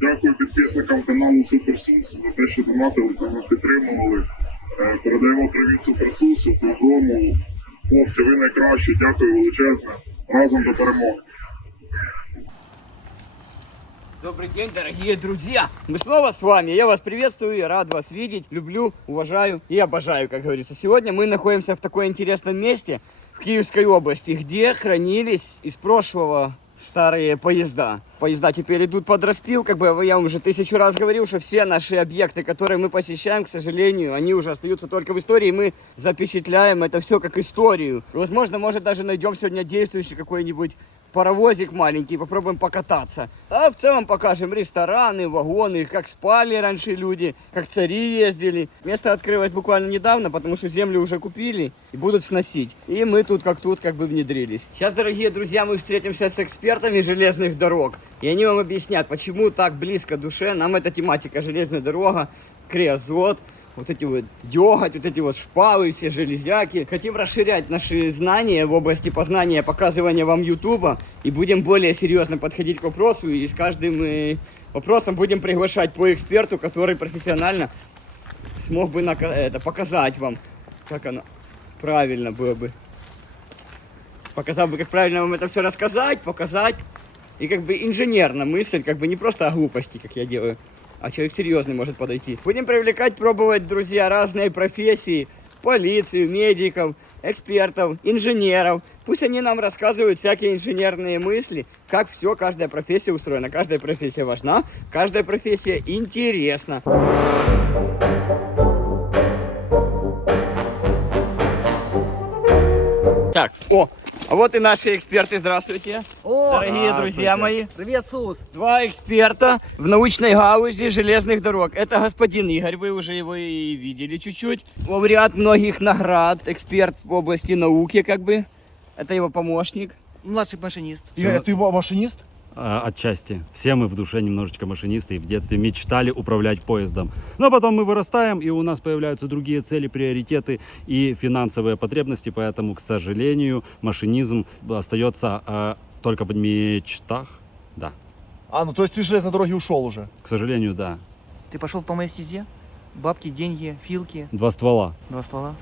Дякую підписникам каналу Суперсус за те, що донатили та нас підтримували. Передаємо привіт Суперсусу, додому. Хлопці, ви найкращі, дякую величезне. Разом до перемоги. Добрый день, дорогие друзья! Мы снова с вами. Я вас приветствую, рад вас видеть, люблю, уважаю и обожаю, как говорится. Сегодня мы находимся в такой интересном месте в Киевской области, где хранились из прошлого старые поезда. Поезда теперь идут под распил, как бы я вам уже 1000 раз говорил, что все наши объекты, которые мы посещаем, к сожалению, они уже остаются только в истории, мы запечатляем это все как историю. Возможно, может даже найдем сегодня действующий какой-нибудь паровозик маленький, попробуем покататься. А в целом покажем рестораны, вагоны, как спали раньше люди, как цари ездили. Место открылось буквально недавно, потому что землю уже купили и будут сносить. И мы тут как бы внедрились. Сейчас, дорогие друзья, мы встретимся с экспертами железных дорог. И они вам объяснят, почему так близко душе нам эта тематика железная дорога, криозот. Вот эти вот деготь, вот эти вот шпалы, все железяки. Хотим расширять наши знания в области познания, показывания вам Ютуба. И будем более серьезно подходить к вопросу. И с каждым вопросом будем приглашать по эксперту, который профессионально смог бы показать вам, как оно правильно было бы. Показал бы, как правильно вам это все рассказать, показать. И как бы инженерно мысль, как бы не просто о глупости, как я делаю. А человек серьезный может подойти. Будем привлекать, пробовать, друзья, разные профессии. Полицию, медиков, экспертов, инженеров. Пусть они нам рассказывают всякие инженерные мысли, как все, каждая профессия устроена. Каждая профессия важна, каждая профессия интересна. Так, а вот и наши эксперты, здравствуйте. Дорогие друзья мои. Привет, Сус. Два эксперта в научной галузи железных дорог. Это господин Игорь, вы уже его и видели чуть-чуть. Лауреат многих наград, эксперт в области науки, как бы. Это его помощник. Младший машинист. Игорь, а ты машинист? Отчасти. Все мы в душе немножечко машинисты и в детстве мечтали управлять поездом. Но потом мы вырастаем, и у нас появляются другие цели, приоритеты и финансовые потребности. Поэтому, к сожалению, машинизм остается только в мечтах. Да. Ну то есть ты с железной дороги ушел уже? К сожалению, да. Ты пошел по моей стезе? Бабки, деньги, филки, 2 ствола. 2 ствола.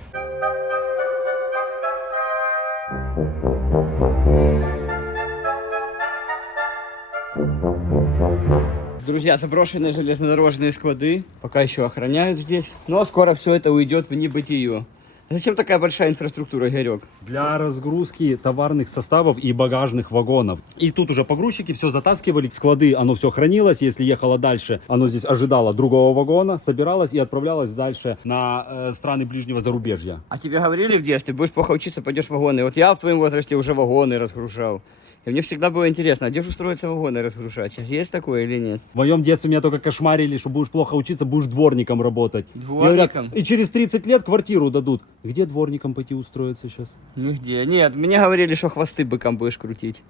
Друзья, заброшенные железнодорожные склады пока еще охраняют здесь. Но скоро все это уйдет в небытие. Зачем такая большая инфраструктура, Игорек? Для разгрузки товарных составов и багажных вагонов. И тут уже погрузчики все затаскивали, склады, оно все хранилось. Если ехало дальше, оно здесь ожидало другого вагона, собиралось и отправлялось дальше на страны ближнего зарубежья. А тебе говорили в детстве, будешь плохо учиться, пойдешь в вагоны. Вот я в твоем возрасте уже вагоны разгружал. И мне всегда было интересно, а где же устроиться вагоны разгружать? Сейчас есть такое или нет? В моем детстве меня только кошмарили, что будешь плохо учиться, будешь дворником работать. Дворником? Говорят, и через 30 лет квартиру дадут. Где дворником пойти устроиться сейчас? Нигде. Нет, мне говорили, что хвосты быкам будешь крутить.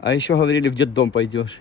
А еще говорили, в детдом пойдешь.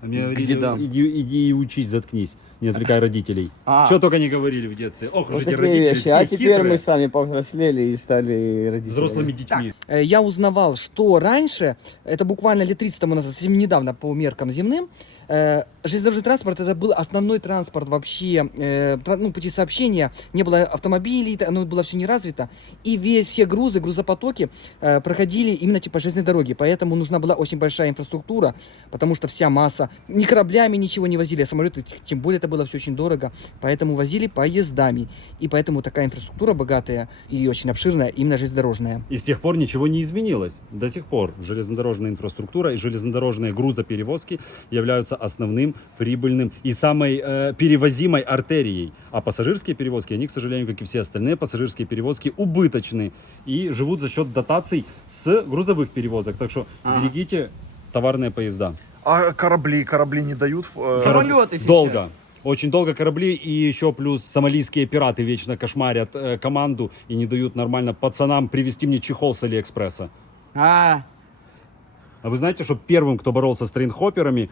А мне К говорили, дедам. иди и учись, заткнись, не отвлекай родителей. Что только не говорили в детстве. Ох уж Вот эти такие родители, вещи. А такие теперь мы хитрые, сами повзрослели и стали родителями. взрослыми детьми. Я узнавал, что раньше, это буквально лет 30 тому назад, совсем недавно по меркам земным, железнодорожный транспорт это был основной транспорт вообще, пути сообщения, не было автомобилей, оно было все не развито, и все грузы, грузопотоки проходили именно по железной дороге, поэтому нужна была очень большая инфраструктура, потому что вся масса, ни кораблями ничего не возили, а самолеты, тем более это было все очень дорого, поэтому возили поездами, и поэтому такая инфраструктура богатая и очень обширная, именно железнодорожная. И с тех пор ничего не изменилось. До сих пор железнодорожная инфраструктура и железнодорожные грузоперевозки являются основным, прибыльным и самой перевозимой артерией. А пассажирские перевозки, они, к сожалению, как и все остальные пассажирские перевозки, убыточны и живут за счет дотаций с грузовых перевозок. Так что берегите товарные поезда. А корабли не дают? Самолеты сейчас. Долго. Очень долго корабли, и еще плюс сомалийские пираты вечно кошмарят команду и не дают нормально пацанам привезти мне чехол с Алиэкспресса. А вы знаете, что первым, кто боролся с трейнхопперами,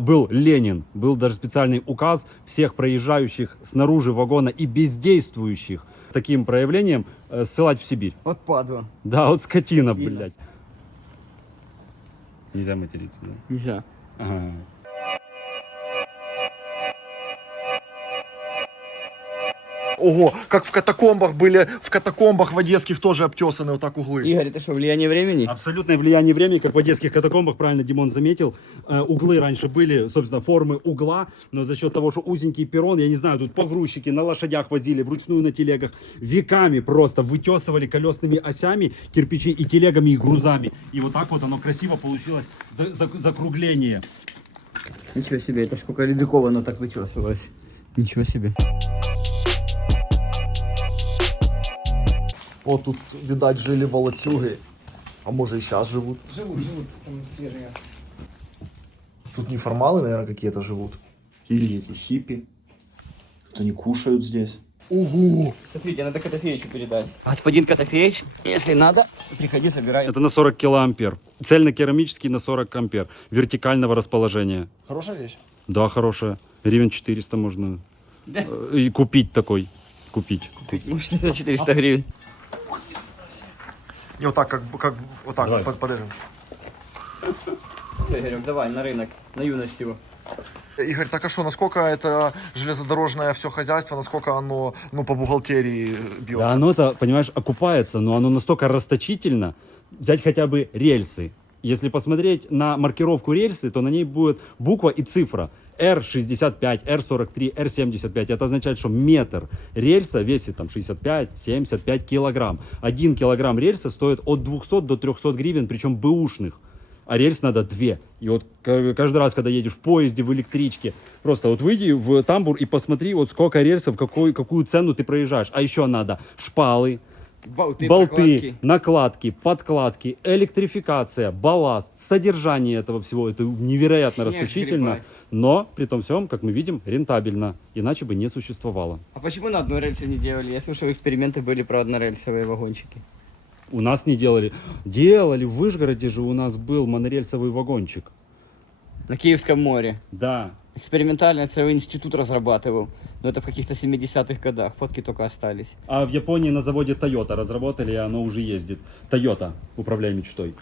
был Ленин. Был даже специальный указ всех проезжающих снаружи вагона и бездействующих таким проявлением ссылать в Сибирь. Вот падла. Да, вот скотина, Скотина. блядь. Нельзя материться, да? Нельзя. Ага. Ого, как в катакомбах были, в катакомбах в одесских тоже обтесаны вот так углы. Игорь, это что, влияние времени? Абсолютное влияние времени, как в одесских катакомбах, правильно Димон заметил. Углы раньше были, собственно, формы угла, но за счет того, что узенький перрон, я не знаю, тут погрузчики на лошадях возили, вручную на телегах, веками просто вытесывали колесными осями кирпичи и телегами, и грузами. И вот так вот оно красиво получилось, закругление. Ничего себе, это сколько ледоков оно так вычесывалось. Ничего себе. Вот тут, видать, жили волоцюги. А может и сейчас живут. Живут, там свежие. Тут неформалы, наверное, какие-то живут. Или эти хиппи. Тут они кушают здесь. Ого! Смотрите, надо Котофеичу передать. Господин Котофеич, если надо, приходи, забирай. Это на 40 килоампер. Цельнокерамический на 40 ампер. Вертикального расположения. Хорошая вещь. Да, хорошая. Гривен 400 можно Да. и купить такой. Купить. Может, за 400 гривен. И вот так, как вот так, Давай. подержим. Все, Игорек, давай на рынок, на юность его. Игорь, так а что, насколько это железнодорожное все хозяйство, насколько оно, ну, по бухгалтерии Да, бьется? оно это, понимаешь, окупается, но оно настолько расточительно. Взять хотя бы рельсы. Если посмотреть на маркировку рельсы, то на ней будет буква и цифра. R65, R43, R75. Это означает, что метр рельса весит там 65-75 килограмм. 1 килограмм рельса стоит от 200 до 300 гривен, причем бэушных. А рельс надо 2. И вот каждый раз, когда едешь в поезде, в электричке, просто вот выйди в тамбур и посмотри, вот сколько рельсов, какую цену ты проезжаешь. А еще надо шпалы, болты, прокладки. накладки, подкладки, электрификация, балласт, содержание этого всего. Это невероятно Снег расточительно, сгребать. но при том всем, как мы видим, рентабельно. Иначе бы не существовало. А почему на одной рельсе не делали? Я слышал, эксперименты были про однорельсовые вагончики. У нас не делали. Делали, в Вышгороде же у нас был монорельсовый вагончик. На Киевском море. Да. Экспериментально целый институт разрабатывал. Но это в каких-то 70-х годах. Фотки только остались. А в Японии на заводе Toyota разработали, и оно уже ездит. Toyota, управляй мечтой.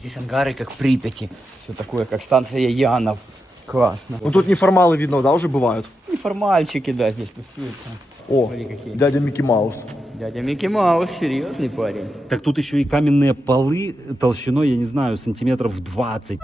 Здесь ангары, как в Припяти. Все такое, как станция Янов. Классно. Ну тут неформалы видно, да, уже бывают. Неформальчики, да, здесь тусуются. О, Смотри, какие. дядя Микки Маус. Дядя Микки Маус, серьезный парень. Так тут еще и каменные полы толщиной, я не знаю, сантиметров 20.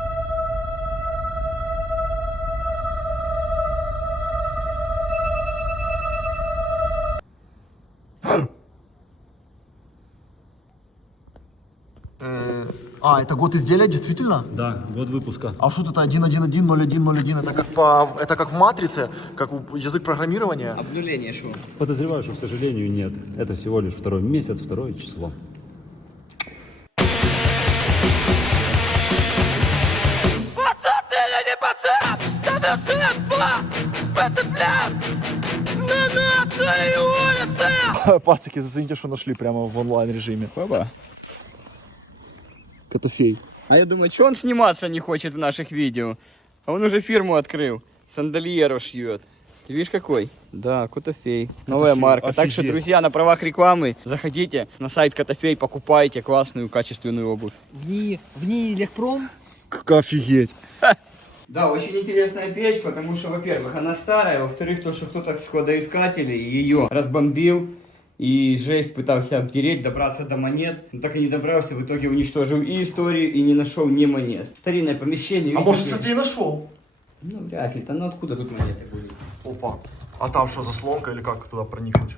А, это год изделия, действительно? Да, год выпуска. А что это 1.1.1.0.1.0.1? Это как в матрице, как язык программирования? Обнуление шло. Подозреваю, что, к сожалению, нет. Это всего лишь второй месяц, второе число. Пацики, зацените, что нашли прямо в онлайн режиме. Баба. Котофей. А я думаю, что он сниматься не хочет в наших видео? А он уже фирму открыл. Сандальеру шьет. Ты видишь какой? Да, Котофей. Новая марка. Так что, офигеть. друзья, на правах рекламы заходите на сайт Котофей, покупайте классную, качественную обувь. В ней Легпром. Как офигеть. Да, очень интересная печь, потому что, во-первых, она старая, во-вторых, то, что кто-то с кладоискателей ее разбомбил и жесть пытался обтереть, добраться до монет, но так и не добрался, в итоге уничтожил и историю, и не нашел ни монет. Старинное помещение. А видите? может, кстати, и нашел? Ну, вряд ли. Ну, откуда тут монеты были? Опа. А там что, заслонка или как туда проникнуть?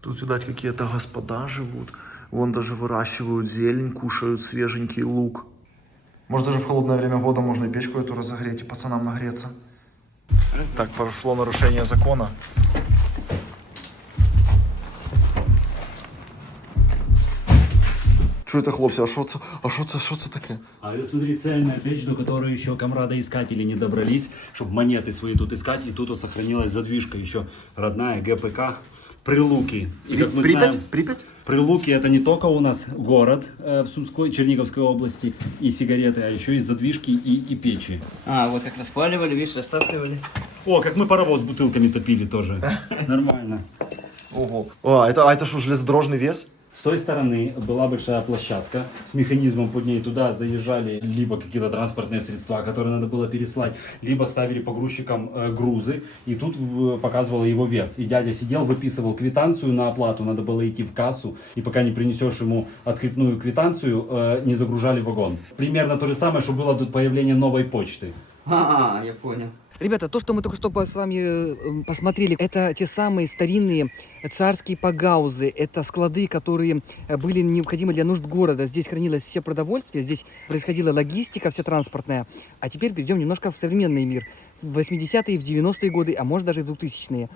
Тут, видать, какие-то господа живут. Вон даже выращивают зелень, кушают свеженький лук. Может, даже в холодное время года можно и печку эту разогреть, и пацанам нагреться. Так, прошло нарушение закона. Что это, хлопцы? Что це таке? А это, смотри, цельная печь, до которой еще комрадоискатели не добрались, чтобы монеты свои тут искать. И тут вот сохранилась задвижка еще родная, ГПК, Прилуки. И как мы знаем, Припять? Прилуки это не только у нас город в Сумской, Черниговской области и сигареты, а еще и задвижки и печи. А, вот как распаливали, видишь, растаптывали. О, как мы паровоз бутылками топили тоже. Нормально. Ого. А это что, железнодорожный вес? С той стороны была большая площадка с механизмом под ней. Туда заезжали либо какие-то транспортные средства, которые надо было переслать, либо ставили погрузчикам грузы. И тут показывало его вес. И дядя сидел, выписывал квитанцию на оплату. Надо было идти в кассу. И пока не принесешь ему открепную квитанцию, не загружали вагон. Примерно то же самое, что было до появления новой почты. Я понял. Ребята, то, что мы только что с вами посмотрели, это те самые старинные царские пагаузы. Это склады, которые были необходимы для нужд города. Здесь хранилось все продовольствие, здесь происходила логистика, вся транспортная. А теперь перейдем немножко в современный мир. В 80-е, в 90-е годы, а может даже в 2000-е.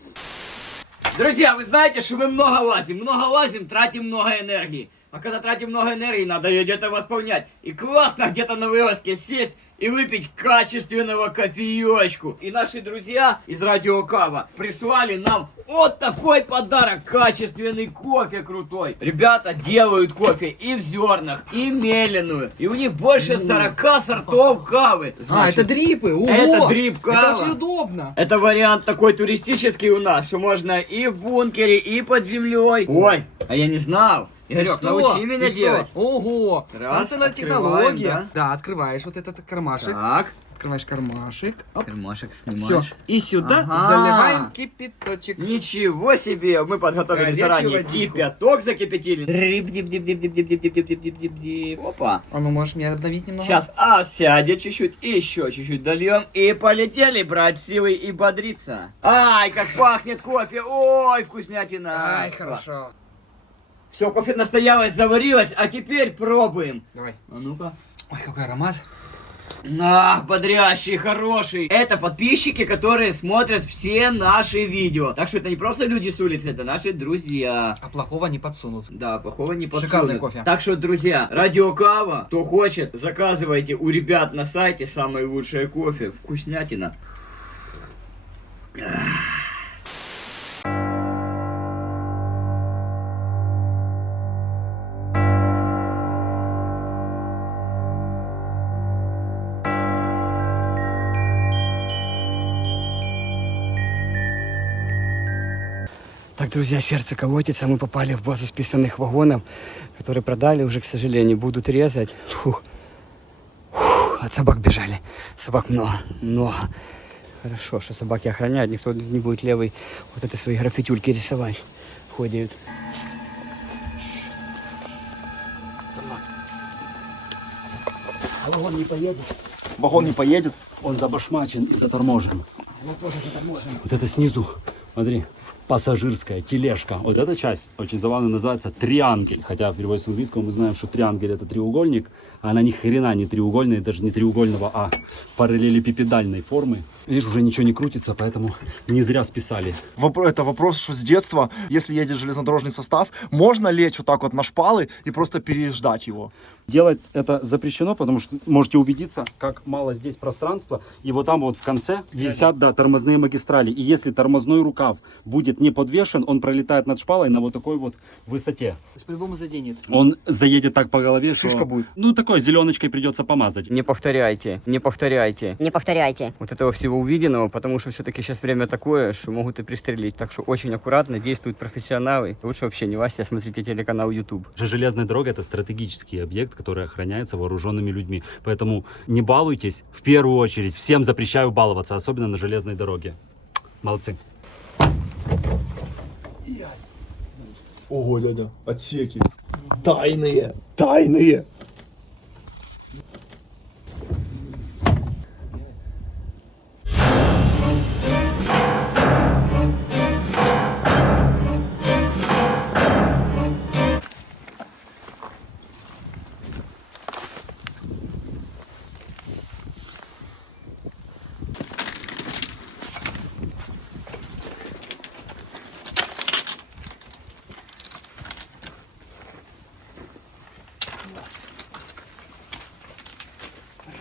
Друзья, вы знаете, что мы много лазим, тратим много энергии. А когда тратим много энергии, надо ее где-то восполнять. И классно где-то на вылазке сесть и выпить качественного кофеечку. И наши друзья из Радио Кава прислали нам вот такой подарок. Качественный кофе крутой. Ребята делают кофе и в зернах, и меленую. И у них больше 40 сортов кавы. Значит, это дрипы! Ого! это дрип кава. Это очень удобно! Это вариант такой туристический у нас, что можно и в бункере, и под землей. Ой, а я не знал. Игорек, научи меня делать. Ого! Раз, Танцевальная открываем, технология. да? Да, открываешь вот этот кармашек. Так, Открываешь кармашек. Оп. кармашек Все. снимаешь. И сюда Ага. заливаем кипяточек. Ничего себе! Мы подготовили Горячую заранее водичку. кипяток закипятили. Дрип-дип-дип-дип-дип-дип-дип-дип-дип-дип. Опа. А ну можешь меня обновить немного? Сейчас сядет чуть-чуть, еще чуть-чуть дольем. И полетели брать силы и бодриться. Ай, как пахнет кофе! Ой, вкуснятина! Ай, хорошо. Все, кофе настоялось, заварилось, а теперь пробуем. Давай. А ну-ка. Ой, какой аромат. Ах, бодрящий, хороший. Это подписчики, которые смотрят все наши видео. Так что это не просто люди с улицы, это наши друзья. А плохого не подсунут. Да, плохого не подсунут. Шикарный кофе. Так что, друзья, Радио Кава, кто хочет, заказывайте у ребят на сайте самое лучшее кофе. Вкуснятина. Так, друзья, сердце колотится, мы попали в базу списанных вагонов, которые продали, уже, к сожалению, будут резать. Фух. Фух. От собак бежали. Собак много. Хорошо, что собаки охраняют, никто не будет левый вот это свои граффитюльки рисовать. Ходят. За мной. А вагон не поедет? Вагон не поедет? Он забашмачен и заторможен. Вот это снизу, смотри, пассажирская тележка. Вот эта часть очень забавно называется триангель. Хотя в переводе с английского мы знаем, что триангель это треугольник, а она ни хрена не треугольная, даже не треугольного, а параллелепипедальной формы. Видишь, уже ничего не крутится, поэтому не зря списали. Это вопрос, что с детства, если едет железнодорожный состав, можно лечь вот так вот на шпалы и просто переждать его? Делать это запрещено, потому что можете убедиться, как мало здесь пространства. И вот там вот в конце висят, да, тормозные магистрали. И если тормозной рукав будет не подвешен, он пролетает над шпалой на вот такой вот высоте. То есть по-любому заденет. Он заедет так по голове, что... Шишка будет. Ну, такой зеленочкой придется помазать. Не повторяйте, не повторяйте. Не повторяйте. Вот этого всего увиденного, потому что все-таки сейчас время такое, что могут и пристрелить. Так что очень аккуратно, действуют профессионалы. Лучше вообще не лазьте, а смотрите телеканал YouTube. Железная дорога — это стратегический объект, который охраняется вооруженными людьми. Поэтому не балуйтесь. В первую очередь всем запрещаю баловаться, особенно на железной дороге. Молодцы. Ого, дядя, отсеки. Тайные.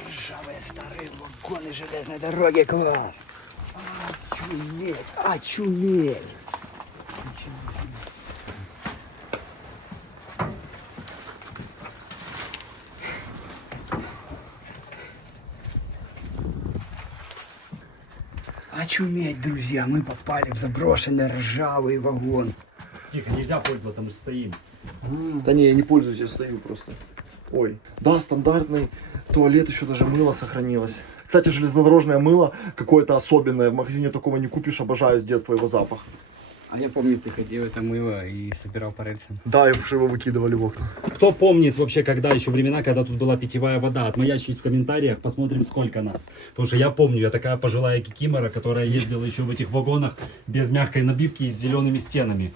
Ржавые старые вагоны железной дороги, класс! Очуметь! Очуметь, друзья, мы попали в заброшенный ржавый вагон. Тихо, нельзя пользоваться, мы же стоим. Да не, я не пользуюсь, я стою просто. Ой, да, стандартный туалет, еще даже мыло сохранилось. Кстати, железнодорожное мыло какое-то особенное, в магазине такого не купишь, обожаю с детства его запах. А я помню, ты ходил это мыло и собирал по рельсам. Да, и уже его выкидывали в окна. Кто помнит вообще, когда еще времена, когда тут была питьевая вода? Отмаячьтесь в комментариях, посмотрим, сколько нас. Потому что я помню, я такая пожилая кикимора, которая ездила еще в этих вагонах без мягкой набивки и с зелеными стенами.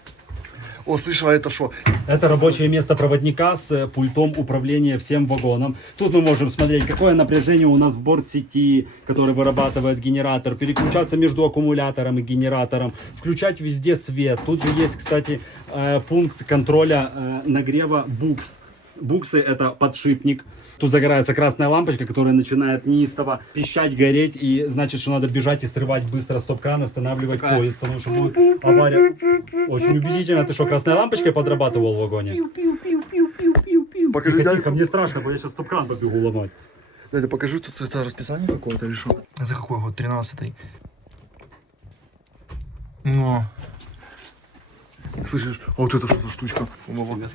О, слышь, а это что? Это рабочее место проводника с пультом управления всем вагоном. Тут мы можем смотреть, какое напряжение у нас в борт-сети, который вырабатывает генератор, переключаться между аккумулятором и генератором, включать везде свет. Тут же есть, кстати, пункт контроля нагрева букс. Буксы — это подшипник. Тут загорается красная лампочка, которая начинает неистово пищать, гореть, и значит, что надо бежать и срывать быстро стоп-кран, останавливать поезд, потому что будет авария. Очень убедительно. Ты что, красной лампочкой подрабатывал в вагоне? Покажи, Тихо, дядя, тихо, мне страшно, бо я сейчас стоп-кран побегу ломать. дядя, покажи, тут это расписание какое-то или что? Это какой год? 13-й. Ну. Слышишь, а вот это что за штучка?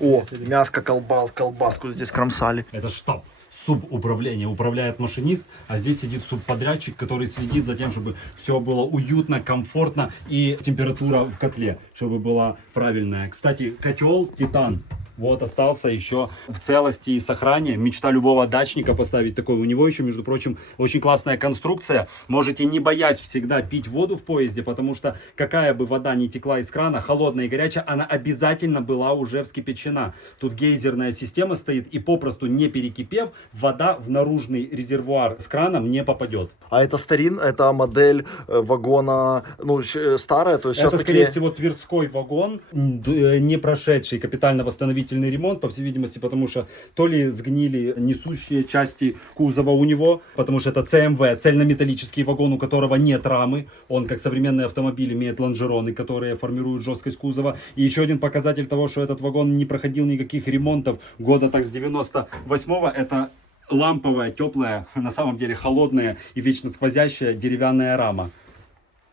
О, мяско, колбаску здесь кромсали. Это штаб. Субуправление. Управляет машинист, а здесь сидит субподрядчик, который следит за тем, чтобы все было уютно, комфортно и температура в котле, чтобы была правильная. Кстати, котел Титан. Вот остался еще в целости и сохране. Мечта любого дачника поставить такой. У него еще, между прочим, очень классная конструкция. Можете, не боясь, всегда пить воду в поезде, потому что какая бы вода ни текла из крана, холодная и горячая, она обязательно была уже вскипячена. Тут гейзерная система стоит, и попросту не перекипев, вода в наружный резервуар с краном не попадет. А это это модель вагона, ну, старая, то есть сейчас Это, такие... скорее всего, Тверской вагон, не прошедший капитально-восстановительный ремонт, по всей видимости, потому что то ли сгнили несущие части кузова у него, потому что это ЦМВ, цельнометаллический вагон, у которого нет рамы. Он, как современный автомобиль, имеет лонжероны, которые формируют жесткость кузова. И еще один показатель того, что этот вагон не проходил никаких ремонтов года так с 98-го, это ламповая, теплая, на самом деле холодная и вечно сквозящая деревянная рама.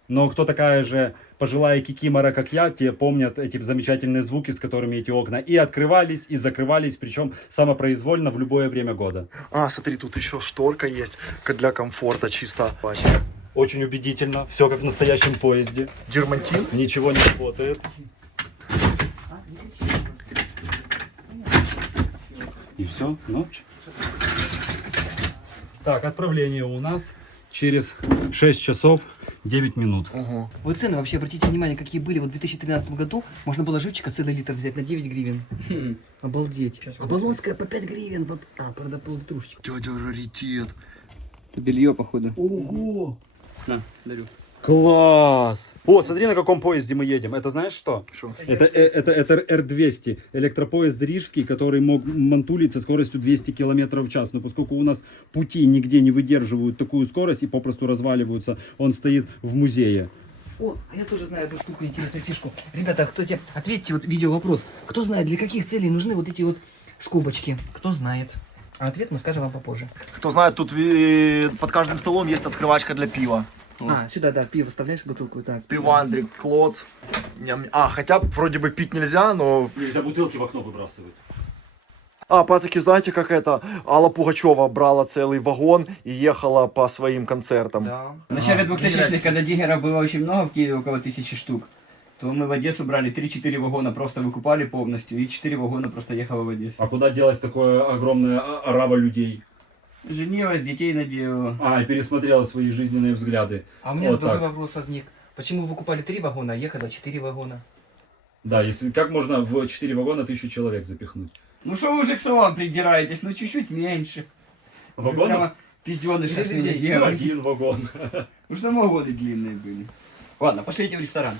Но кто такая же пожилая кикимора, как я, те помнят эти замечательные звуки, с которыми эти окна и открывались, и закрывались, причем самопроизвольно в любое время года. А, смотри, тут еще шторка есть для комфорта, чисто. Очень убедительно, все как в настоящем поезде. Дермантин. Ничего не работает. И все, ночь. Так, отправление у нас через 6 часов 9 минут. Ого. Вот цены вообще, обратите внимание, какие были. Вот в 2013 году можно было живчика целый литр взять на 9 гривен. Обалдеть. А Болонская по 5 гривен. Правда, пол-литрушечка. Дядя раритет. Это белье, походу. Ого! На, дарю. Класс! О, смотри, на каком поезде мы едем. Это знаешь что? Что? Это Р-200. Электропоезд рижский, который мог мантулить со скоростью 200 км в час. Но поскольку у нас пути нигде не выдерживают такую скорость и попросту разваливаются, он стоит в музее. О, а я тоже знаю одну штуку, интересную фишку. Ребята, кстати, ответьте вот видео вопрос. Кто знает, для каких целей нужны вот эти вот скобочки? Кто знает? А ответ мы скажем вам попозже. Кто знает, тут под каждым столом есть открывачка для пива. А, сюда, да, пиво вставляешь, бутылку. Да, Пивандрик, клоц. А, хотя вроде бы пить нельзя, но... Нельзя бутылки в окно выбрасывать. А, пацаки, знаете, как это? Алла Пугачева брала целый вагон и ехала по своим концертам. Да. В начале 2000-х, когда диггеров было очень много в Киеве, около 1000 штук, то мы в Одессу брали 3-4 вагона, просто выкупали полностью, и 4 вагона просто ехало в Одессу. А куда делась такое огромное орава людей? Женилась, детей наделала. А, и пересмотрела свои жизненные взгляды. А у меня Вот другой так. вопрос возник. Почему вы купали 3 вагона, а ехало 4 вагона? Да, если как можно в 4 вагона 1000 человек запихнуть? Ну что вы уже к словам придираетесь, ну чуть-чуть меньше. Вагонов? Прямо пизденыш Или сейчас меня людей. Ну, делаете. один вагон. Уж на вагоны длинные были. Ладно, пошлите в ресторан.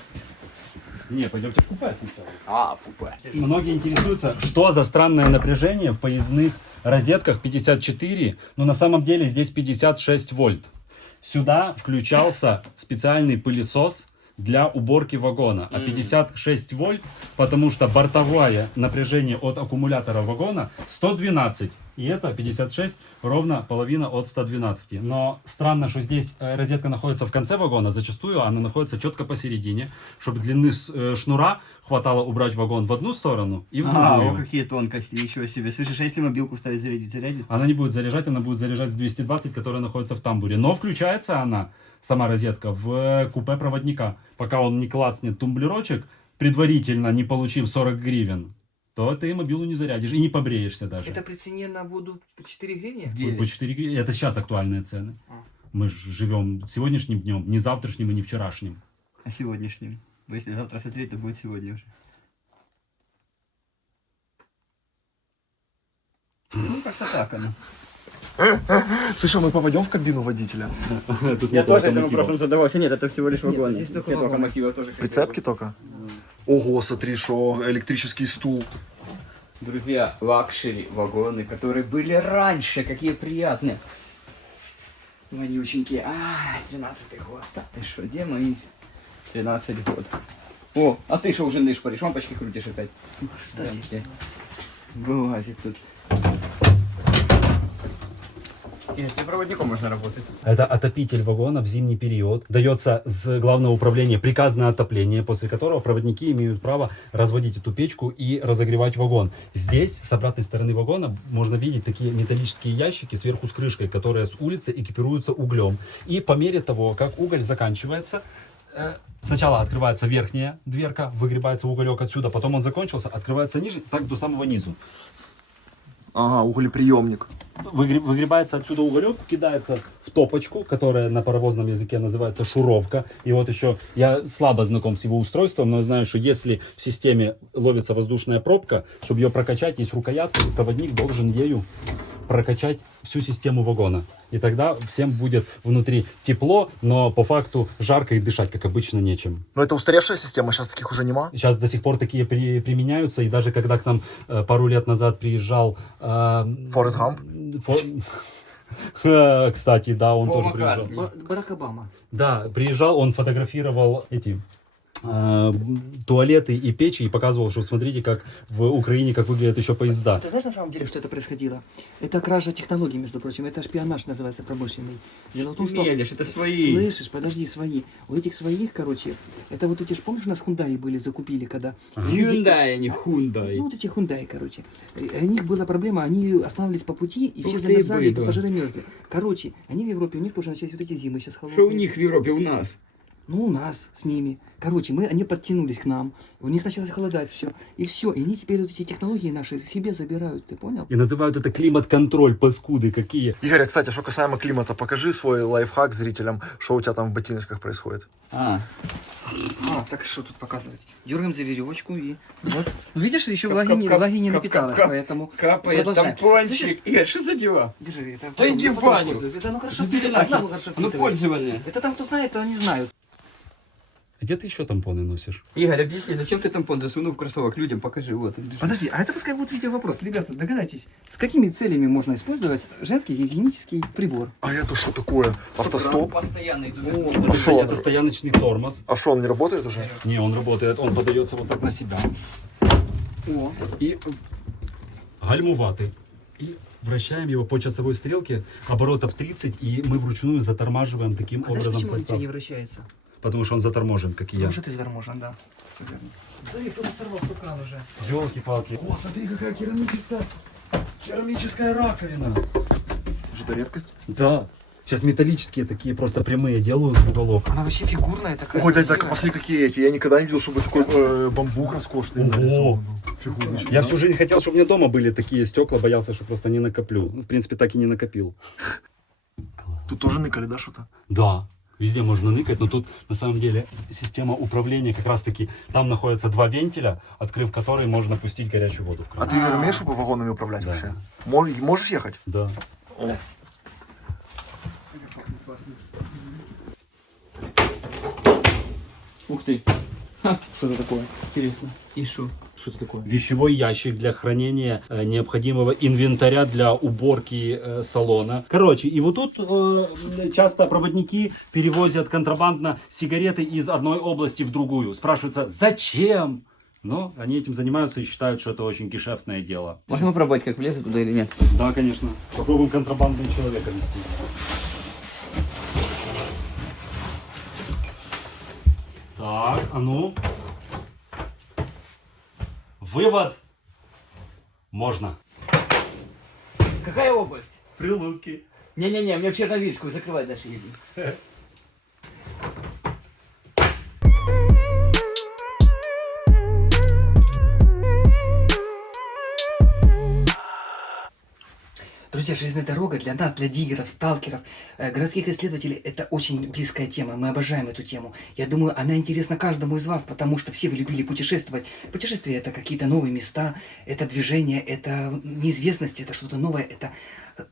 Не, пойдемте в купе сначала. А, пупа. Многие интересуются, что за странное напряжение в поездных розетках 54, но на самом деле здесь 56 вольт. Сюда включался специальный пылесос для уборки вагона, а 56 вольт, потому что бортовое напряжение от аккумулятора вагона 112. И это 56, ровно половина от 112. Но странно, что здесь розетка находится в конце вагона. Зачастую она находится четко посередине, чтобы длины шнура хватало убрать вагон в одну сторону и в другую. о, какие тонкости, ничего себе. Слышишь, а если мобилку ставить зарядить, зарядит? Она не будет заряжать, она будет заряжать с 220, которая находится в тамбуре. Но включается она, сама розетка, в купе проводника. Пока он не клацнет тумблерочек, предварительно не получив 40 гривен, то ты мобилу не зарядишь и не побреешься даже. Это при цене на воду по 4 гривны? По 4 гривны. Это сейчас актуальные цены. Мы ж живем сегодняшним днем, не завтрашним и не вчерашним. А сегодняшним? Если завтра смотреть, то будет сегодня уже. Ну, как-то так оно. Слушай, мы попадем в кабину водителя? Тут Я нет тоже этим локомотива. вопросом задавался. Нет, это всего лишь Нет, вагон. здесь только Нет вагон. локомотива тоже. Прицепки только? Ого, смотри, что электрический стул. Друзья, лакшери вагоны, которые были раньше, какие приятные. Вонюченькие. 13-й год. Ты что, где мои 13 год? О, а ты что, уже ниш паришь? Лампочки крутишь опять. Кстати. Вылазит тут. Нет, с проводником можно работать. Это отопитель вагона в зимний период. Дается с главного управления приказ на отопление, после которого проводники имеют право разводить эту печку и разогревать вагон. Здесь, с обратной стороны вагона, можно видеть такие металлические ящики сверху с крышкой, которые с улицы экипируются углем. И по мере того, как уголь заканчивается, сначала открывается верхняя дверка, выгребается уголек отсюда, потом он закончился, открывается ниже, так до самого низу. Ага, углеприемник. Выгребается отсюда уголек, кидается в топочку, которая на паровозном языке называется шуровка. И вот еще, я слабо знаком с его устройством, но знаю, что если в системе ловится воздушная пробка, чтобы ее прокачать, есть рукоятка, и проводник должен ею прокачать всю систему вагона. И тогда всем будет внутри тепло, но по факту жарко и дышать, как обычно, нечем. Но это устаревшая система, сейчас таких уже нема. Сейчас до сих пор такие применяются, и даже когда к нам пару лет назад приезжал... Форест Гамп. Кстати, да, он Пол тоже приезжал. Маккартни. Барак Обама. Да, приезжал, он фотографировал эти туалеты и печи и показывал, что смотрите, как в Украине, как выглядят еще поезда. Ты знаешь на самом деле, что это происходило? Это кража технологий, между прочим. Это шпионаж называется промышленный. Дело в том, что... Мелешь, это свои. Слышишь, подожди, свои. У этих своих, короче, это вот эти ж, помнишь, у нас Хундаи были, закупили, когда... Hyundai, а не Hyundai. Ну, вот эти Хундаи, короче. У них была проблема, они останавливались по пути, и все Ух ты, замерзали, и быдло. пассажиры мерзли. Короче, они в Европе, у них тоже начались вот эти зимы сейчас холодные. Что у них в Европе, у нас? Ну, у нас с ними. Короче, они подтянулись к нам, у них началось холодать все. И все. И они теперь вот эти технологии наши себе забирают, ты понял? И называют это климат-контроль, паскуды какие. Игорь, а, кстати, что касаемо климата, покажи свой лайфхак зрителям, что у тебя там в ботиночках происходит. Так что тут показывать? Дергаем за веревочку и вот. Ну, видишь, еще Кап, влаги кап, не кап, напиталась, кап, поэтому Капает продолжаем. тампончик. Слышишь? Игорь, что за дела? Держи, это Да иди в потом баню. используется. Это, ну хорошо, Забери впитывает, нахер. хорошо Ну, впитывает. пользование. Это там, кто знает, то они знают. Где ты еще тампоны носишь? Игорь, объясни, зачем ты тампон засунул в кроссовок? Людям покажи, вот. Подожди, а это пускай будет видео вопрос. Ребята, догадайтесь, с какими целями можно использовать женский гигиенический прибор? А это что такое? Автостоп? Постоянный. Шо? Это стояночный тормоз. А что, он не работает уже? Не, он работает, он подается вот так на себя. О, И гальмуватый. И вращаем его по часовой стрелке оборотов 30, и мы вручную затормаживаем таким а знаешь, образом почему он у тебя состав. не вращается? Потому что он заторможен, как и я. Потому что ты заторможен, да. Все верно. Смотри, кто-то сорвал стакан уже. Ёлки-палки. О, смотри, какая керамическая раковина. Это редкость? Да. Сейчас металлические такие, просто прямые делают в уголок. Она вообще фигурная такая. Ой, да, красивая. так, посмотри, какие эти. Я никогда не видел, чтобы такой бамбук роскошный Ого! нарисован. Фигурочка. Я всю жизнь хотел, чтобы у меня дома были такие стекла, боялся, что просто не накоплю. Ну, в принципе, так и не накопил. Тут тоже ныкали, да, что-то? Да, везде можно ныкать, но тут на самом деле система управления как раз таки, там находятся два вентиля, открыв которые можно пустить горячую воду в А кран. ты, Игорь, умеешь вагонами управлять Да. вообще? Можешь ехать? Да. Ух ты. Что это такое? Интересно. И что? Что это такое? Вещевой ящик для хранения необходимого инвентаря для уборки салона. Короче, и вот тут часто проводники перевозят контрабандно сигареты из одной области в другую. Спрашивается, зачем? Но они этим занимаются и считают, что это очень гешефтное дело. Можно попробовать, как влезу туда или нет? Да, конечно. Попробуем контрабандного человека вести. Так, а ну. Вывод. Можно. Какая область? Прилуки. Не-не-не, мне в Черновицкую закрывать дальше едем. Друзья, железная дорога для нас, для диггеров, сталкеров, городских исследователей, это очень близкая тема. Мы обожаем эту тему. Я думаю, она интересна каждому из вас, потому что все вы любили путешествовать. Путешествия — это какие-то новые места, это движение, это неизвестность, это что-то новое, это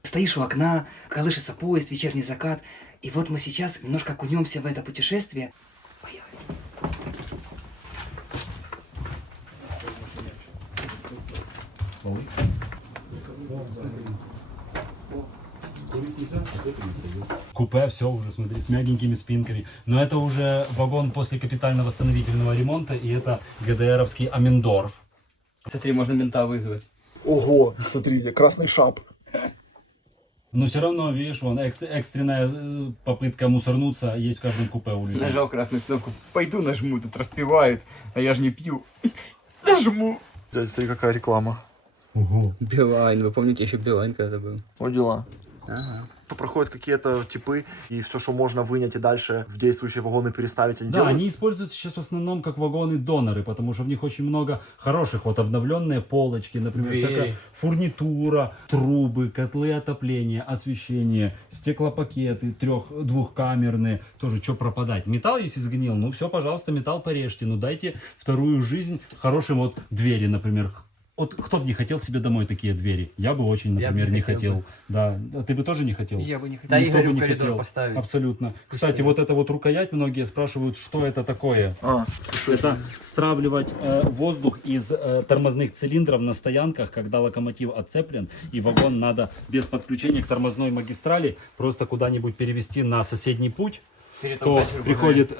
стоишь у окна, колышется поезд, вечерний закат. И вот мы сейчас немножко окунемся в это путешествие. Поехали. Купе, все уже, смотри, с мягенькими спинками. Но это уже вагон после капитально-восстановительного ремонта, и это ГДРовский Амендорф. Смотри, можно мента вызвать. Ого, смотри, красный шап. Но все равно, видишь, вон экстренная попытка мусорнуться есть в каждом купе у людей. Нажал красную кнопку. Пойду нажму, тут распевают, а я же не пью. Нажму. Дядя, смотри, какая реклама. Ого. Билайн, вы помните, еще Билайн когда был? Вот дела. Ага. Проходят какие-то типы, и все, что можно вынять и дальше в действующие вагоны переставить, они Да, делают. они используются сейчас в основном как вагоны-доноры, потому что в них очень много хороших, вот обновленные полочки, например, Двери. всякая фурнитура, трубы, котлы отопления, освещение, стеклопакеты, двухкамерные, тоже что пропадать. Металл, если сгнил, ну все, пожалуйста, металл порежьте, ну дайте вторую жизнь хорошим вот двери, например. Вот кто бы не хотел себе домой такие двери? Я бы очень, Я бы например, не не хотел хотел. Да, а ты бы тоже не хотел? Я бы не хотел. Да, Никто Игорю бы в не коридор хотел. поставить. Абсолютно. Кстати, вот эта вот рукоять, многие спрашивают, что это такое. Что Это стравливать воздух из тормозных цилиндров на стоянках, когда локомотив отцеплен, и вагон надо без подключения к тормозной магистрали просто куда-нибудь перевести на соседний путь. То приходит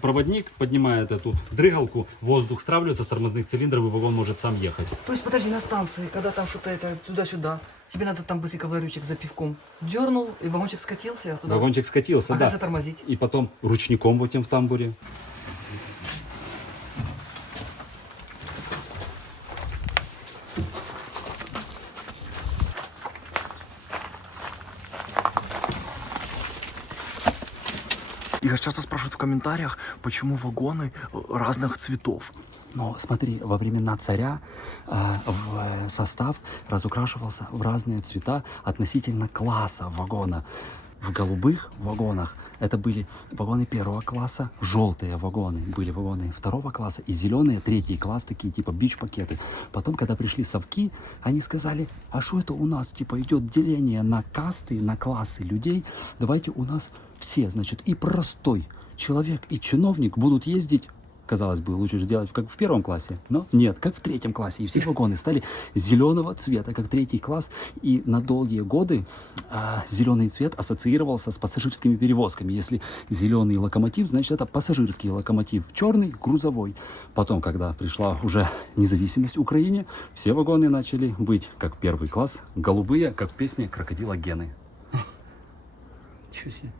проводник, поднимает эту дрыгалку, воздух стравливается с тормозных цилиндров, и вагон может сам ехать. То есть, подожди, на станции, когда там что-то это туда-сюда, тебе надо там быстренько в ларючек за пивком дернул, и вагончик скатился туда. Вагончик скатился, А да. как затормозить? И потом ручником вот тем в тамбуре. Игорь, часто спрашивают в комментариях, почему вагоны разных цветов. Но смотри, во времена царя состав разукрашивался в разные цвета относительно класса вагона. В голубых вагонах это были вагоны первого класса, желтые вагоны были вагоны второго класса, и зеленые третий класс, такие типа бич-пакеты. Потом, когда пришли совки, они сказали, а что это у нас, типа идет деление на касты, на классы людей, давайте у нас все, значит, и простой человек, и чиновник будут ездить. Казалось бы, лучше же сделать как в первом классе, но нет, как в третьем классе. И все вагоны стали зеленого цвета, как третий класс. И на долгие годы зеленый цвет ассоциировался с пассажирскими перевозками. Если зеленый локомотив, значит это пассажирский локомотив, черный грузовой. Потом, когда пришла уже независимость в Украине, все вагоны начали быть как первый класс, голубые, как в песне «Крокодила Гены». Ничего себе.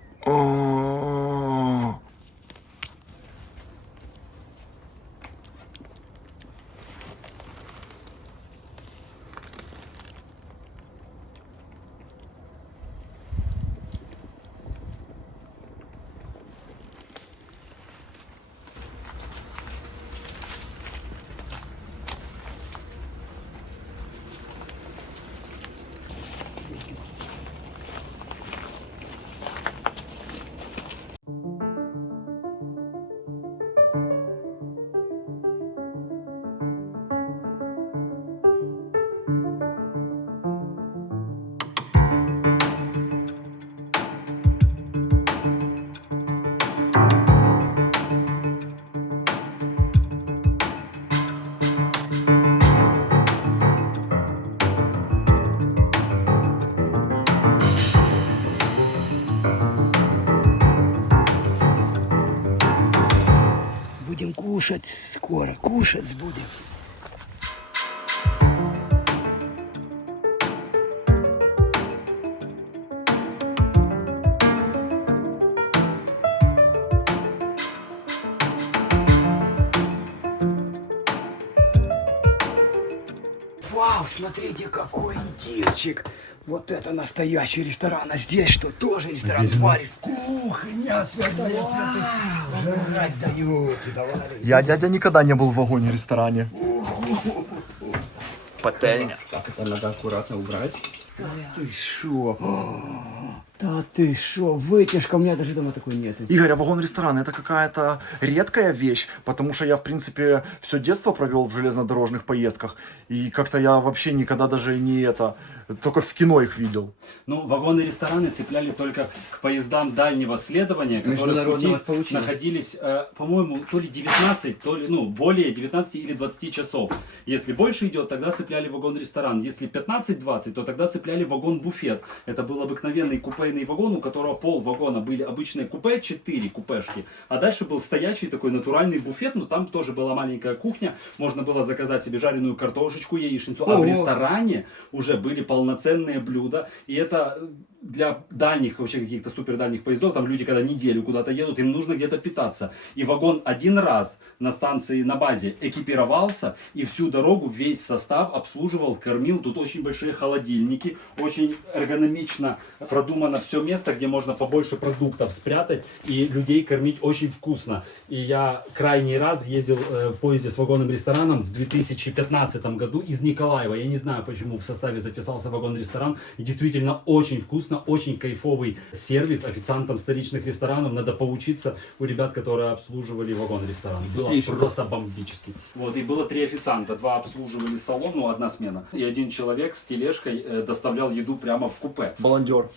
будем кушать скоро, кушать будем. Вау, смотрите, какой индирчик. Вот это настоящий ресторан. А здесь что, тоже ресторан? Парень. Кухня, святая святых. Жрать дают. Я, дядя, никогда не был в вагоне-ресторане. Пательня. Так, это надо аккуратно убрать. Да ты шо? Да ты шо? Вытяжка, у меня даже дома такой нет. Игорь, а вагон-ресторан это какая-то редкая вещь, потому что я, в принципе, все детство провел в железнодорожных поездках, и как-то я вообще никогда даже только в кино их видел. Ну, вагоны-рестораны цепляли только к поездам дальнего следования, которые в Международного пути получения. находились, по-моему, то ли 19, то ли, более 19 или 20 часов. Если больше идет, тогда цепляли вагон-ресторан. Если 15-20, то тогда цепляли вагон-буфет. Это был обыкновенный купейный вагон, у которого пол вагона были обычные купе, 4 купешки, а дальше был стоячий такой натуральный буфет, но там тоже была маленькая кухня, можно было заказать себе жареную картошечку, яичницу, а в ресторане уже были полноценные блюда, и это для дальних, вообще каких-то супердальних поездов, там люди, когда неделю куда-то едут, им нужно где-то питаться. И вагон один раз на станции, на базе экипировался, и всю дорогу весь состав обслуживал, кормил. Тут очень большие холодильники, очень эргономично продумано все место, где можно побольше продуктов спрятать, и людей кормить очень вкусно. И я крайний раз ездил в поезде с вагонным рестораном в 2015 году из Николаева. Я не знаю, почему в составе затесался вагон-ресторан, и действительно очень вкусно, очень кайфовый сервис официантам столичных ресторанов. Надо поучиться у ребят, которые обслуживали вагон-ресторан. Было просто бомбически. Вот, и было 3 официанта. 2 обслуживали салон, ну, 1 смена. И 1 человек с тележкой доставлял еду прямо в купе. Баландер.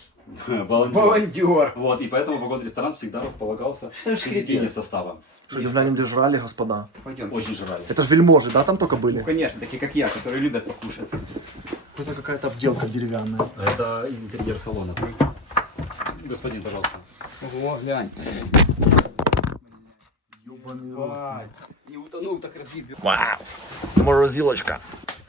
Баландер. Вот, и поэтому вагон-ресторан всегда располагался Что ж в середине скрипело? состава. Что, когда-нибудь жрали, господа? Пойдем. Очень жрали. Это же вельможи, да, там только Ну, были? конечно, такие как я, которые любят покушать. Это какая-то обделка деревянная. Это интерьер салона. Господин, пожалуйста. Ого, глянь. Не утонул, так разбит. Вау! Морозилочка.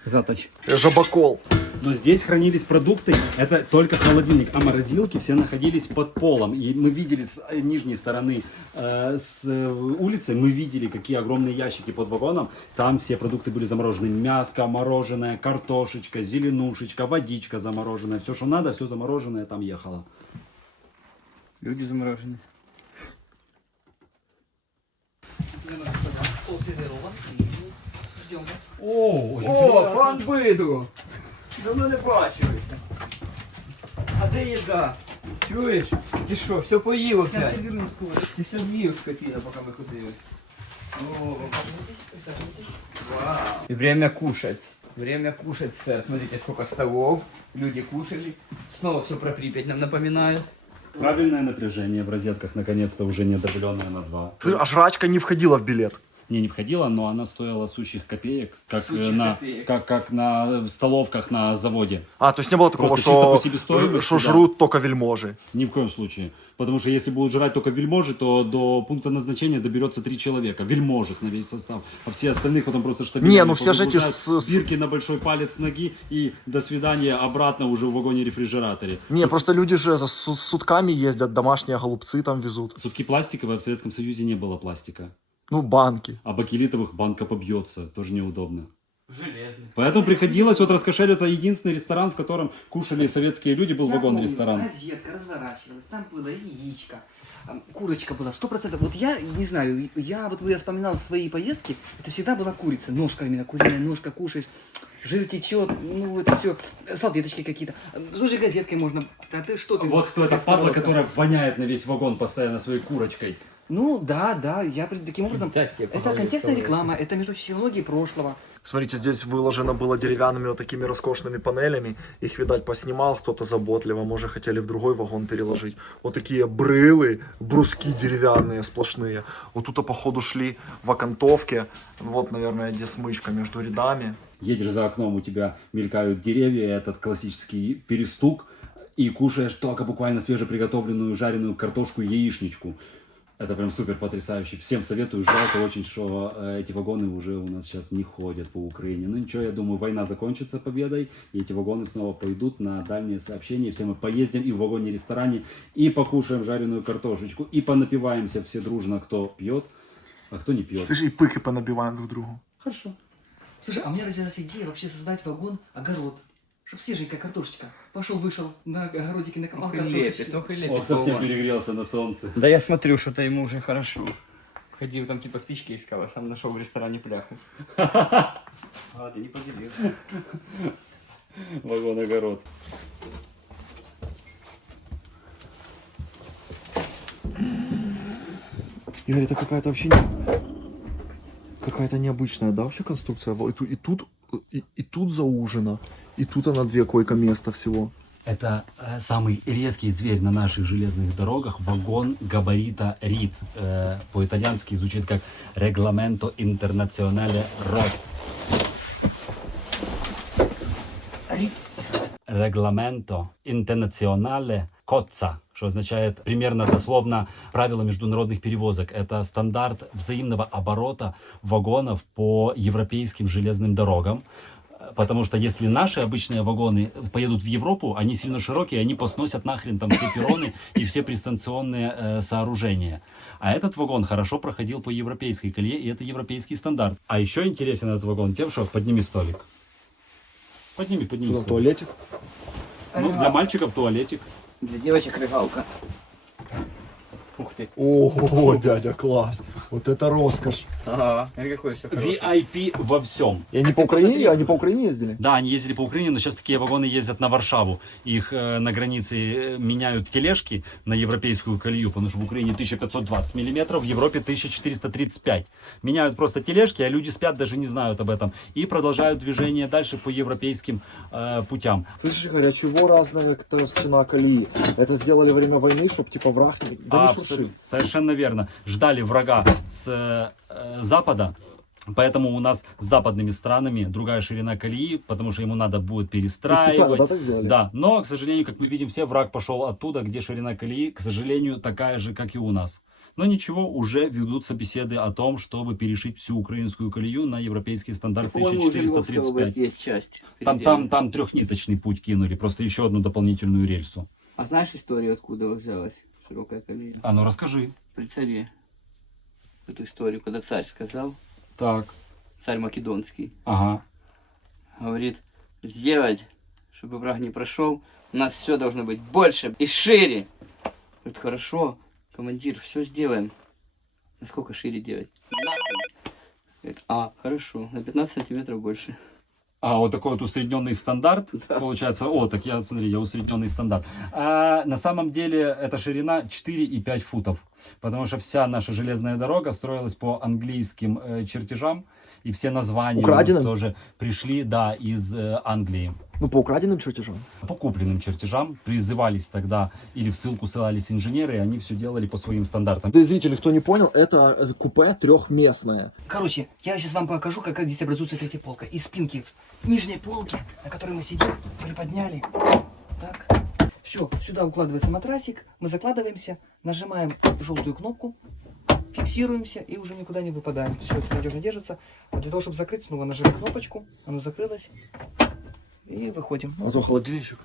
Заточь. Жабакол. Но здесь хранились продукты, это только холодильник, а морозилки все находились под полом. И мы видели с нижней стороны, с улицы, мы видели, какие огромные ящики под вагоном. Там все продукты были заморожены. Мяско мороженое, картошечка, зеленушечка, водичка замороженная. Все, что надо, все замороженное там ехало. Люди заморожены. Ждем вас. О, пан Биду! Давно не бачилися. А де їда? Чуєш? Ти що, все поїв Сейчас опять? сервируем скоро. Ти все з'їв, скотина, поки ми ходили. О, Присаживайтесь. и время кушать. Время кушать, сэр. Смотрите, сколько столов. Люди кушали. Снова все про Припять нам напоминают. Правильное напряжение в розетках, наконец-то уже не добавленное на 2. А жрачка не входила в билет. Не входила, но она стоила сущих копеек, как, Сущих на, копеек. как на столовках на заводе. А, то есть не было такого, Просто чисто что, по себестоимости, что да. жрут только вельможи. Ни в коем случае. Потому что если будут жрать только вельможи, то до пункта назначения доберется 3 человека. Вельможих на весь состав. А все остальных потом просто штабелями Не, ну все же эти повыгружают, бирки на большой палец ноги и до свидания обратно уже в вагоне-рефрижераторе. Не, просто люди же с сутками ездят, домашние голубцы там везут. Сутки пластиковые, а в Советском Союзе не было пластика. Ну, банки. А бакелитовых банка побьется, тоже неудобно. Железный. Поэтому приходилось вот раскошеливаться. Единственный ресторан, в котором кушали советские люди, был вагон-ресторан. Розетка разворачивалась, там было яичко, курочка была, 100%. Вот я не знаю, я вспоминал свои поездки, это всегда была курица, ножка именно, куриная ножка, кушаешь, жир течет, ну это все, салфеточки какие-то, тоже газеткой можно. А ты что ты? Вот кто эта как сказал, падла, да? которая воняет на весь вагон постоянно своей курочкой. Ну да, я таким образом, Так тебе это пожалуйста, контекстная вот. реклама, это между физиологией прошлого. Смотрите, здесь выложено было деревянными вот такими роскошными панелями. Их, видать, поснимал кто-то заботливо. Может, хотели в другой вагон переложить. Вот такие брылы, бруски деревянные сплошные. Вот тут, походу, шли в окантовке. Вот, наверное, где смычка между рядами. Едешь за окном, у тебя мелькают деревья, этот классический перестук, и кушаешь только буквально свежеприготовленную жареную картошку и яичничку. Это прям супер потрясающе. Всем советую. Жалко очень, что эти вагоны уже у нас сейчас не ходят по Украине. Ну ничего, я думаю, война закончится победой, и эти вагоны снова пойдут на дальние сообщения. Все мы поездим и в вагоне-ресторане, и покушаем жареную картошечку, и понапиваемся все дружно, кто пьет, а кто не пьет. Слышь, и пыки понабиваем друг другу. Хорошо. Слушай, а у меня родилась идея вообще создать вагон-огород. Чтоб свеженькая картошечка. Пошел-вышел на огородике, накопал картошечки. ох и лепит. Он совсем перегрелся на солнце. Да я смотрю, что-то ему уже хорошо. Ходил там типа спички искал, а сам нашел в ресторане пляху. А, ты не поделился. Вагон-огород. Игорь, это какая-то вообще какая-то необычная, да, вообще конструкция? И тут заужено, и тут она 2 койко-места всего. Это самый редкий зверь на наших железных дорогах, вагон габарита РИЦ. По-итальянски звучит как Регламенто Интернационале РОТ. Регламенто Интернационале Коца, что означает примерно дословно правила международных перевозок. Это стандарт взаимного оборота вагонов по европейским железным дорогам. Потому что если наши обычные вагоны поедут в Европу, они сильно широкие, они посносят нахрен там все перроны и все пристанционные сооружения. А этот вагон хорошо проходил по европейской колее, и это европейский стандарт. А еще интересен этот вагон тем, что подними столик. Подними Что там, столик. туалетик? Ну, для мальчиков туалетик. Для девочек рыгалка. Ух ты. Ого, дядя, класс. Вот это роскошь. Ага, это какой все хороший. VIP во всем. И они по Украине ездили? Да, они ездили по Украине, но сейчас такие вагоны ездят на Варшаву. Их на границе меняют тележки на европейскую колею, потому что в Украине 1520 миллиметров, в Европе 1435. Меняют просто тележки, а люди спят, даже не знают об этом. И продолжают движение дальше по европейским путям. Слышишь, Игорь, а чего разная толщина колеи? Это сделали во время войны, чтобы типа враг не шуршил? Совершенно верно. Ждали врага с запада. Поэтому у нас с западными странами другая ширина колеи, потому что ему надо будет Специально, перестраивать. да, так сделали? Да, но, к сожалению, как мы видим, все враг пошел оттуда, где ширина колеи, к сожалению, такая же, как и у нас. Но ничего, уже ведутся беседы о том, чтобы перешить всю украинскую колею на европейский стандарт По-моему, уже Львовская 1435. область есть часть. Там трехниточный путь кинули, просто еще одну дополнительную рельсу. А знаешь историю, откуда взялась широкая колея? А ну расскажи. При царе. Эту историю, когда царь сказал, Так, царь Македонский, ага. говорит, сделать, чтобы враг не прошел, у нас все должно быть больше и шире. Говорит, хорошо, командир, все сделаем. Насколько шире делать? Нахуй. Говорит, хорошо, на 15 сантиметров больше. А вот такой вот усредненный стандарт, получается, так я, смотри, я усредненный стандарт. А на самом деле эта ширина 4,5 футов, потому что вся наша железная дорога строилась по английским чертежам, и все названия у нас Украденным? тоже пришли, да, из Англии. Ну, по украденным чертежам. По купленным чертежам призывались тогда, или в ссылку ссылались инженеры, и они все делали по своим стандартам. Для зрителей, кто не понял, это купе трехместное. Короче, я сейчас вам покажу, как здесь образуется третья полка. Из спинки нижней полки, на которой мы сидим, приподняли. Так. Все, сюда укладывается матрасик, мы закладываемся, нажимаем желтую кнопку, фиксируемся и уже никуда не выпадаем. Все, это надежно держится. А для того, чтобы закрыть, снова нажимаем кнопочку, оно закрылось. И выходим. А то холодильничек.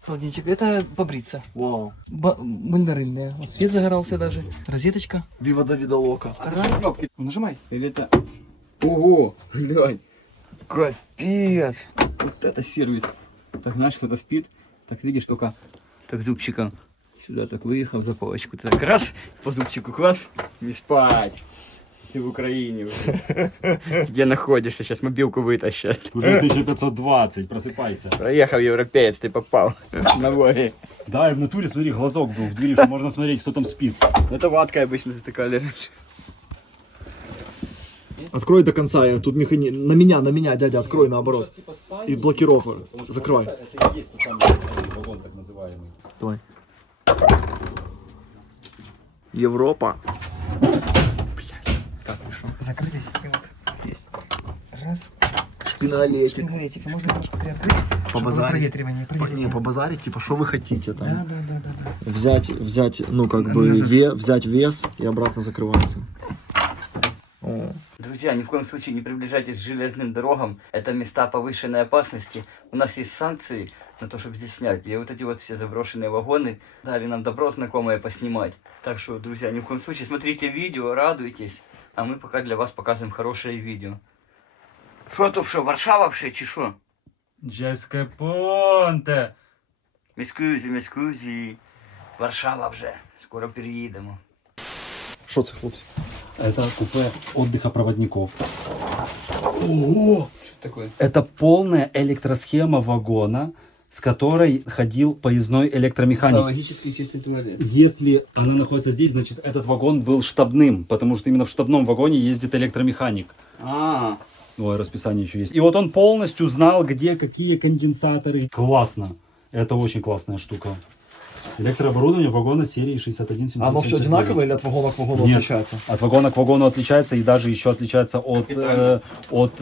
Холодильничек, это побриться. Вау. Мыльно-рыльная. Вот свет загорался даже. Розеточка. Вива Давида Лока. Кнопки. Нажимай. Или это... Ого, глянь. Капец. Вот это сервис. Так, знаешь, кто-то спит, так видишь, только так зубчиком сюда так выехал за полочку. Ты так раз, по зубчику класс, не спать. Ты в Украине уже. Где находишься? Сейчас мобилку вытащат. Уже 1520, просыпайся. Проехал европеец, ты попал на воре. Да, и в натуре, смотри, глазок был в двери, что можно смотреть, кто там спит. Это ваткой обычно затыкали раньше. Открой до конца, тут механизм. На меня, дядя, открой наоборот. И блокировка. Закрой. Это и есть тот самый вагон, так называемый. Давай. Европа. Закрылись. И вот здесь. Раз. Шпингалетик. Шпингалетик. Можно немножко приоткрыть, чтобы было Побазарить. проветривание. Не, побазарить, типа, что вы хотите там? Да. Взять, ну, как А бы, ну, назад. взять вес и обратно закрываться. О. Друзья, ни в коем случае не приближайтесь к железным дорогам. Это места повышенной опасности. У нас есть санкции на то, чтобы здесь снять. И вот эти вот все заброшенные вагоны дали нам добро знакомые поснимать. Так что, друзья, ни в коем случае смотрите видео, радуйтесь. А мы пока для вас показываем хорошее видео. Что тут, что, Варшава вше, чи що? Джеска Понте. Міскузі. Варшава вже. Скоро переїдемо. Что це, хлопці? Это купе отдыха проводников. Что такое? Это полная электросхема вагона, с которой ходил поездной электромеханик. Логический чистый туалет. Если она находится здесь, значит этот вагон был штабным, потому что именно в штабном вагоне ездит электромеханик. Ой, расписание еще есть. И вот он полностью знал, где какие конденсаторы. Классно. Это очень классная штука. Электрооборудование вагона серии 61779. Оно все одинаковое или от вагона к вагону Нет, отличается? от вагона к вагону отличается и даже еще отличается от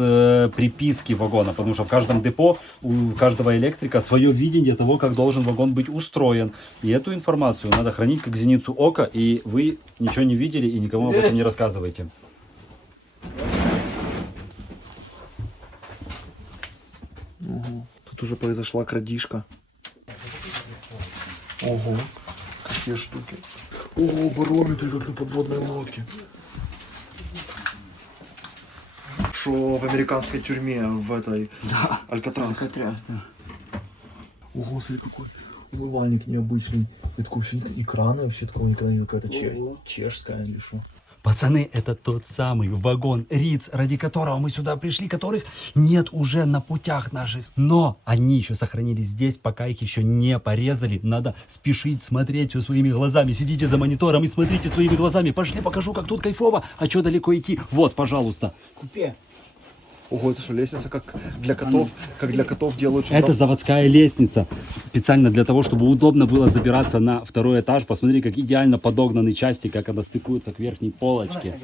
приписки вагона, потому что в каждом депо у каждого электрика свое видение того, как должен вагон быть устроен. И эту информацию надо хранить как зеницу ока, и вы ничего не видели и никому об этом не рассказываете. Тут уже произошла крадишка. Ого, какие штуки. Ого, барометры, как на подводной лодке. Что в американской тюрьме, в этой, Алькатрас. Алькатрас, да. Ого, смотри, какой умывальник необычный. Это такой вообще экрана вообще такого никогда не видел. Какая-то чешская или что. Пацаны, это тот самый вагон Риц, ради которого мы сюда пришли, которых нет уже на путях наших. Но они еще сохранились здесь, пока их еще не порезали. Надо спешить смотреть все своими глазами. Сидите за монитором и смотрите своими глазами. Пошли, покажу, как тут кайфово. А что далеко идти? Вот, пожалуйста. Купе. Ого, это что, лестница как для котов делают? чтобы Это там- заводская лестница. Специально для того, чтобы удобно было забираться на второй этаж. Посмотри, как идеально подогнаны части, как она стыкуется к верхней полочке.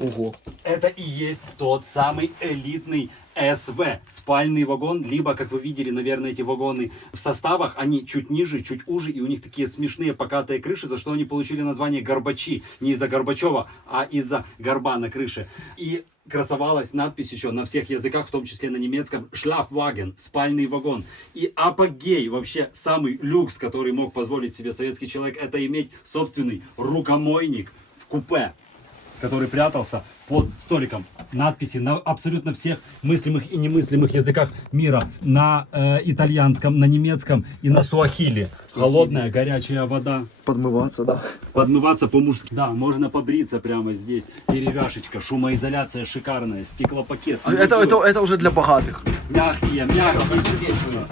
Ого. Это и есть тот самый элитный СВ, спальный вагон, либо, как вы видели, наверное, эти вагоны в составах, они чуть ниже, чуть уже, и у них такие смешные покатые крыши, за что они получили название Горбачи. Не из-за Горбачева, а из-за горба на крыше. И красовалась надпись еще на всех языках, в том числе на немецком, «Schlafwagen», спальный вагон. И апогей, вообще самый люкс, который мог позволить себе советский человек, это иметь собственный рукомойник в купе, который прятался под столиком. Надписи на абсолютно всех мыслимых и немыслимых языках мира. На итальянском, на немецком и на суахили. Холодная, горячая вода. Подмываться, да. Подмываться по-мужски. Да, можно побриться прямо здесь. Деревяшечка, шумоизоляция шикарная, стеклопакет. Это уже для богатых. Мягкие сиденья.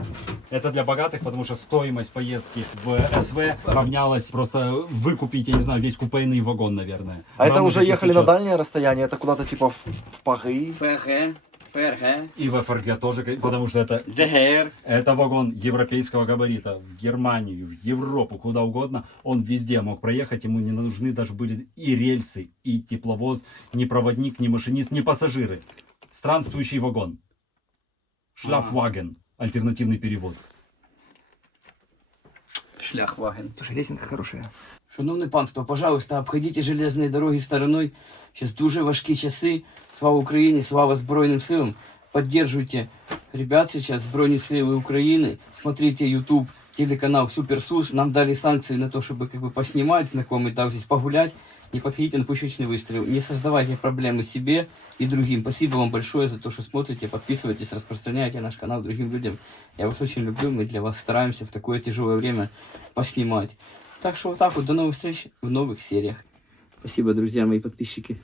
Это для богатых, потому что стоимость поездки в СВ равнялась просто выкупить, я не знаю, весь купейный вагон, наверное. А это Равно уже как и ехали на сейчас. дальнее расстояние, это куда-то типа в Пари. ФРГ. И в ФРГ тоже, потому что ДГР. это вагон европейского габарита. В Германию, в Европу, куда угодно. Он везде мог проехать. Ему не нужны даже были и рельсы, и тепловоз, ни проводник, ни машинист, ни пассажиры. Странствующий вагон. Шляфваген. Альтернативный перевод. Шляхваген. Слушай, лесенка хорошая. Шановне панство, пожалуйста, обходіть железні дороги стороною. Зараз дуже важкі часи. Слава Україні, слава Збройним силам. Поддерживайте ребят сейчас, Збройные силы Украины. Смотрите YouTube, телеканал Суперсус. Нам дали санкции на то, чтобы как бы поснимать, знакомый там здесь погулять. Не подходите на пушечный выстрел. Не создавайте проблемы себе и другим. Спасибо вам большое за то, что смотрите, подписывайтесь, распространяйте наш канал другим людям. Я вас очень люблю, мы для вас стараемся в такое тяжелое время поснимать. Так что вот так вот, до новых встреч в новых сериях. Спасибо, друзья мои подписчики.